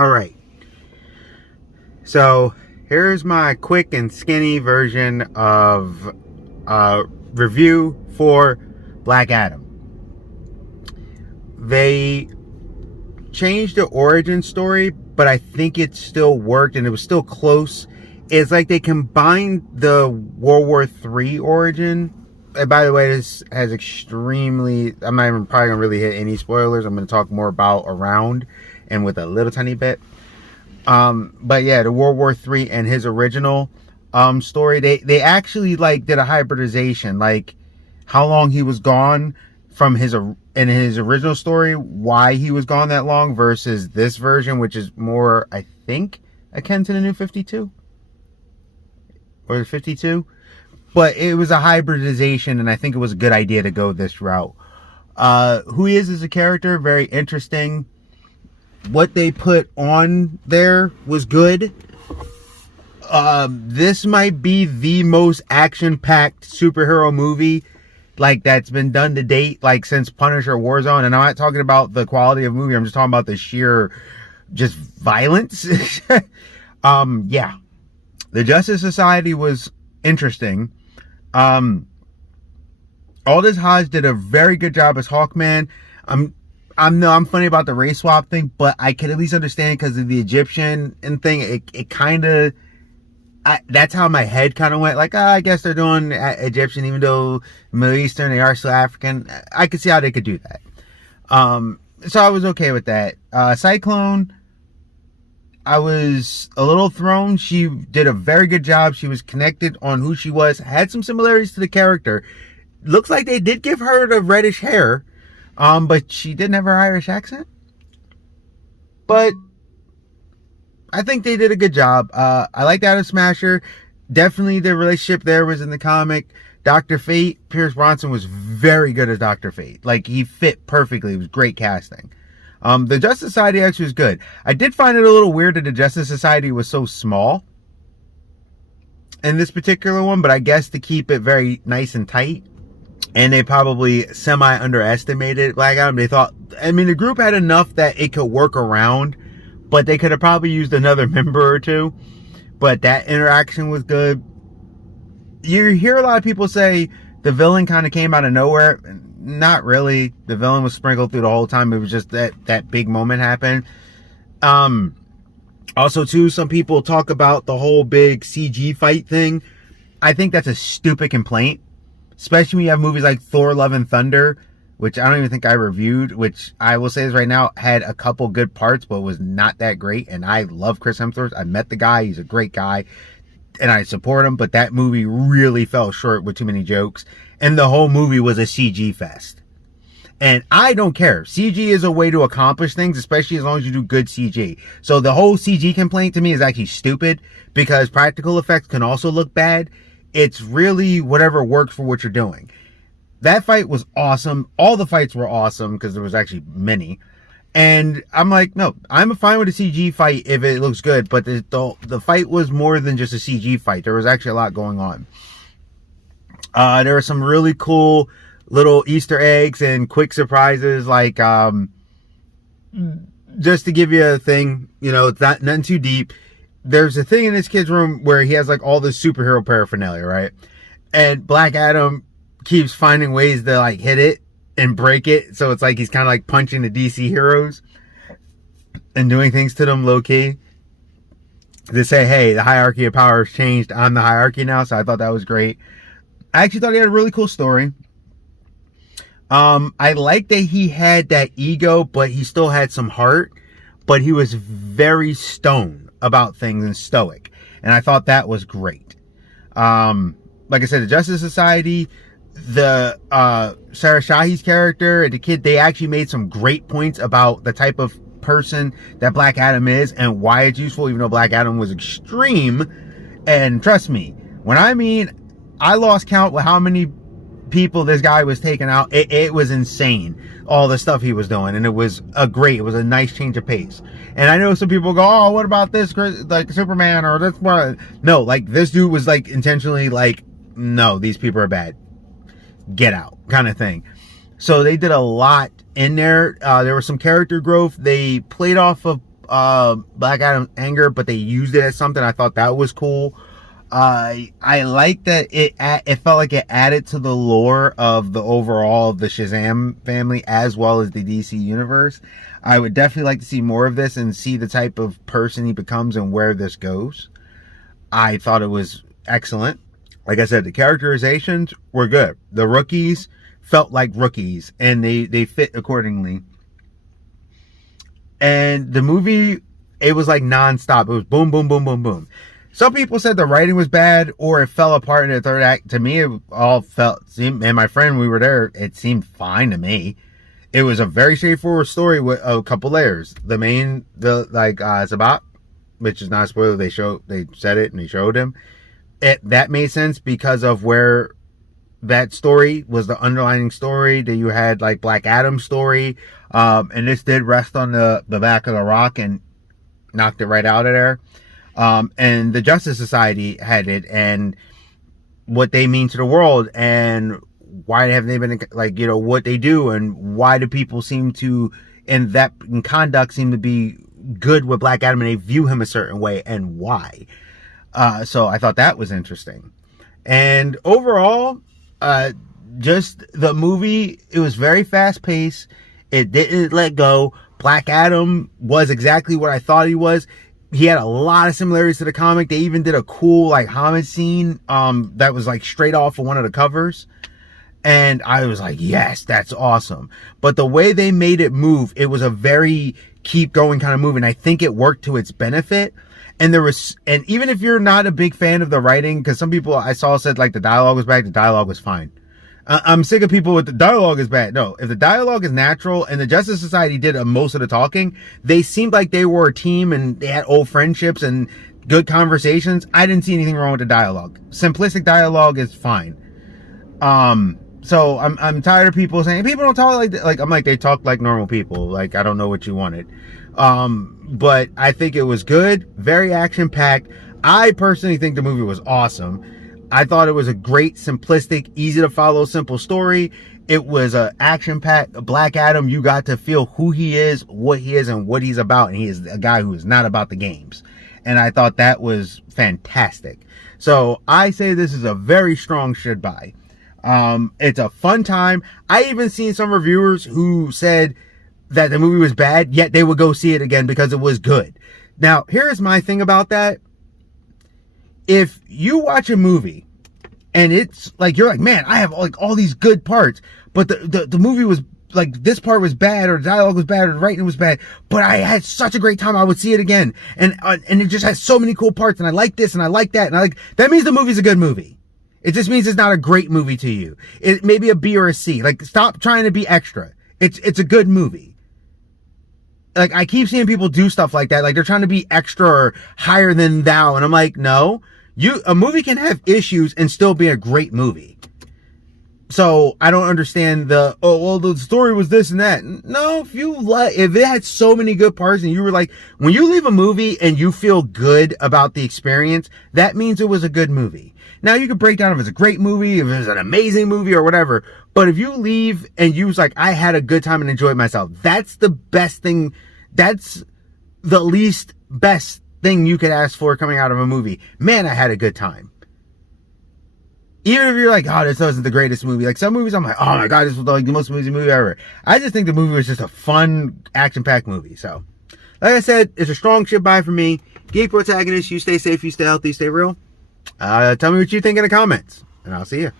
All right. So here's my quick and skinny version of review for Black Adam. They changed the origin story, but I think it still worked and it was still close. It's like they combined the World War III origin. And by the way, this has extremely... I'm not even probably going to really hit any spoilers. I'm going to talk more about around and with a little tiny bit. But yeah, the World War III and his original story, they actually like did a hybridization, like how long he was gone from his original story, why he was gone that long versus this version, which is more, I think, akin to the New 52 or 52. But it was a hybridization, and I think it was a good idea to go this route. Who he is as a character, very interesting. What they put on there was good. This might be the most action-packed superhero movie like that's been done to date, like since Punisher Warzone. And I'm not talking about the quality of the movie. I'm just talking about the sheer just violence. Yeah. The Justice Society was interesting. Aldous Hodge did a very good job as Hawkman. I'm funny about the race swap thing, but I can at least understand because of the Egyptian and thing. It kind of, that's how my head kind of went. Like, I guess they're doing Egyptian, even though Middle Eastern, they are still African. I could see how they could do that. So I was okay with that. Cyclone, I was a little thrown. She did a very good job. She was connected on who she was. Had some similarities to the character. Looks like they did give her the reddish hair. But she didn't have her Irish accent. But I think they did a good job. I liked Adam Smasher. Definitely the relationship there was in the comic. Dr. Fate, Pierce Bronson was very good as Dr. Fate. Like, he fit perfectly. It was great casting. The Justice Society actually was good. I did find it a little weird that the Justice Society was so small in this particular one, but I guess to keep it very nice and tight. And they probably semi-underestimated Black Adam. They thought, I mean, the group had enough that it could work around, but they could have probably used another member or two. But that interaction was good. You hear a lot of people say the villain kind of came out of nowhere. Not really. The villain was sprinkled through the whole time. It was just that big moment happened. Also, too, some people talk about the whole big CG fight thing. I think that's a stupid complaint. Especially when you have movies like Thor, Love and Thunder, which I don't even think I reviewed, which I will say is right now had a couple good parts, but was not that great. And I love Chris Hemsworth. I met the guy. He's a great guy. And I support him. But that movie really fell short with too many jokes. And the whole movie was a CG fest. And I don't care. CG is a way to accomplish things, especially as long as you do good CG. So the whole CG complaint to me is actually stupid because practical effects can also look bad. It's really whatever works for what you're doing. That fight was awesome. All the fights were awesome because there was actually many. And I'm like, no, I'm fine with a CG fight if it looks good. But the fight was more than just a CG fight. There was actually a lot going on. There were some really cool little Easter eggs and quick surprises. Like, just to give you a thing, you know, it's nothing too deep. There's a thing in this kid's room where he has like all this superhero paraphernalia, right? And Black Adam keeps finding ways to like hit it and break it. So it's like he's kind of like punching the DC heroes and doing things to them low key to say, hey, the hierarchy of power has changed. I'm the hierarchy now. So I thought that was great. I actually thought he had a really cool story. I like that he had that ego, but he still had some heart, but he was very stone about things and stoic. And I thought that was great. Like I said, the Justice Society, the Sarah Shahi's character, the kid, they actually made some great points about the type of person that Black Adam is and why it's useful, even though Black Adam was extreme. And trust me, when I mean I lost count with how many people this guy was taking out, it was insane, all the stuff he was doing. And it was it was a nice change of pace. And I know some people go, oh, what about this, like Superman, or that's what? No, like this dude was like intentionally like, no, these people are bad, get out kind of thing. So they did a lot in there. There was some character growth. They played off of Black Adam's anger, but they used it as something. I thought that was cool. I like that it felt like it added to the lore of the overall of the Shazam family as well as the DC universe. I would definitely like to see more of this and see the type of person he becomes and where this goes. I thought it was excellent. Like I said, the characterizations were good. The rookies felt like rookies and they fit accordingly. And the movie, it was like nonstop. It was boom, boom, boom, boom, boom. Some people said the writing was bad or it fell apart in the third act. To me, it all and my friend, we were there, it seemed fine to me. It was a very straightforward story with a couple layers. Sabat, which is not a spoiler, they said it and they showed him. That made sense because of where that story was the underlining story. That you had like Black Adam's story. And this did rest on the back of the rock and knocked it right out of there. And the Justice Society had it and what they mean to the world and why haven't they been like, what they do and why do people seem to, in conduct seem to be good with Black Adam and they view him a certain way and why. So I thought that was interesting. And overall, just the movie, it was very fast paced. It didn't let go. Black Adam was exactly what I thought he was. He had a lot of similarities to the comic. They even did a cool like homage scene that was like straight off of one of the covers. And I was like, yes, that's awesome. But the way they made it move, it was a very keep going kind of move. And I think it worked to its benefit. And even if you're not a big fan of the writing, because some people I saw said like the dialogue was bad, the dialogue was fine. I'm sick of people with the dialogue is bad. No, if the dialogue is natural and the Justice Society did most of the talking, they seemed like they were a team and they had old friendships and good conversations. I didn't see anything wrong with the dialogue. Simplistic dialogue is fine. So I'm tired of people saying people don't talk like that. Like I'm like they talk like normal people. Like I don't know what you wanted. But I think it was good, very action packed. I personally think the movie was awesome. I thought it was a great, simplistic, easy to follow, simple story. It was a action-packed Black Adam. You got to feel who he is, what he is, and what he's about. And he is a guy who is not about the games. And I thought that was fantastic. So I say this is a very strong should buy. It's a fun time. I even seen some reviewers who said that the movie was bad, yet they would go see it again because it was good. Now, here's my thing about that. If you watch a movie and it's like, you're like, man, I have like all these good parts, but the movie was like, this part was bad or the dialogue was bad or the writing was bad, but I had such a great time. I would see it again. And it just has so many cool parts and I like this and I like that. And that means the movie's a good movie. It just means it's not a great movie to you. It may be a B or a C. Like stop trying to be extra. It's a good movie. Like I keep seeing people do stuff like that. Like they're trying to be extra or higher than thou. And I'm like, no. A movie can have issues and still be a great movie. So I don't understand the story was this and that. No, if it had so many good parts and you were like, when you leave a movie and you feel good about the experience, that means it was a good movie. Now you can break down if it's a great movie, if it's an amazing movie or whatever. But if you leave and you was like, I had a good time and enjoyed myself, that's the best thing. That's the least best thing you could ask for coming out of a movie. Man, I had a good time. Even if you're like, oh, this wasn't the greatest movie. Like some movies, I'm like, oh my God, this was like the most amazing movie ever. I just think the movie was just a fun, action-packed movie. So, like I said, it's a strong ship buy for me. Geek Protagonist, you stay safe, you stay healthy, stay real. Tell me what you think in the comments, and I'll see you.